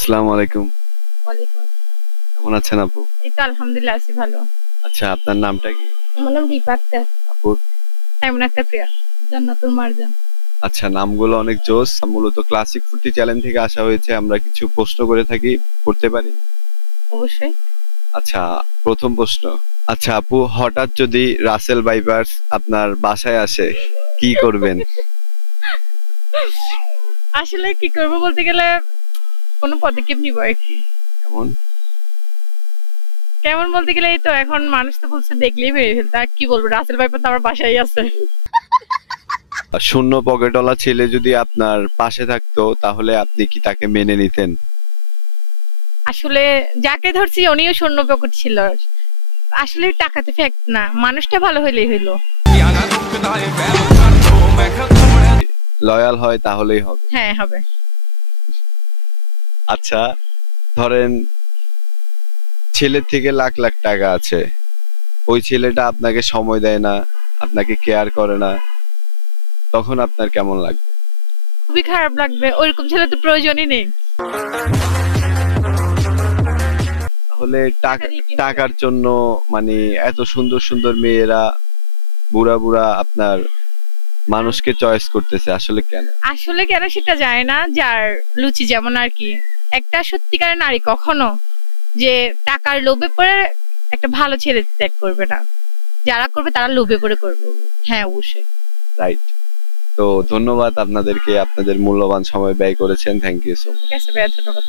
আসসালামু আলাইকুম। ওয়ালাইকুম আসসালাম। কেমন আছেন আপু? এই তো আলহামদুলিল্লাহ আছি ভালো। আচ্ছা, আপনার নামটা কি? আমার নাম দীপা আক্তার। আপুর? তেমন একটা প্রিয়া। জান্নাতুল মারজান। আচ্ছা, নামগুলো অনেক জোস। মূলত ক্লাসিক ফুডি চ্যানেল থেকে আসা হয়েছে। আমরা কিছু প্রশ্ন করে থাকি, করতে পারি? অবশ্যই। আচ্ছা, প্রথম প্রশ্ন। আচ্ছা আপু, হঠাৎ যদি রাসেল ভাইপার্স আপনার বাসায় আসে, কি করবেন? আসলে কি করব বলতে গেলে কোনো পদক্ষেপ নিব আর কি। কেমন? কেমন বলতে গেলে এই তো এখন মানুষ তো বলছে দেখলেই মেরে ফেলতে, আর কি বলবো, রাসেল ভাইপার তো আমার বাসায় আছে। শূন্য পকেটওয়ালা ছেলে যদি আপনার পাশে থাকতো, তাহলে আপনি কি তাকে মেনে নিতেন? আসলে যাকে ধরছি উনিও শূন্য পকেট ছিল। আসলে টাকাতে ফ্যাক্ট না, মানুষটা ভালো হইলেই হইলো। লয়াল হয় তাহলেই হবে। হ্যাঁ, হবে। আচ্ছা, ধরেন ছেলের থেকে লাখ লাখ টাকা আছে, ওই ছেলেটা আপনাকে সময় দেয় না, আপনাকে কেয়ার করে না, তখন আপনার কেমন লাগবে? খুবই খারাপ লাগবে, ওইরকম ছেলে তো প্রয়োজনই নেই। তাহলে টাকা দিয়ে কি হবে? টাকার জন্য, মানে এত সুন্দর সুন্দর মেয়েরা, বুড়া বুড়া আপনার মানুষকে চয়েস করতেছে, আসলে কেন? আসলে কেন সেটা যায় না, যার রুচি যেমন আর কি। একটা সত্যিকারের নারী কখনো যে টাকার লোভে পড়ে একটা ভালো ছেলে ত্যাগ করবে না। যারা করবে তারা লোভে পড়ে করবে। হ্যাঁ, অবশ্যই। রাইট। তো ধন্যবাদ আপনাদেরকে, আপনাদের মূল্যবান সময় ব্যয় করেছেন। Thank you so much. ঠিক আছে ভাইয়া, ধন্যবাদ।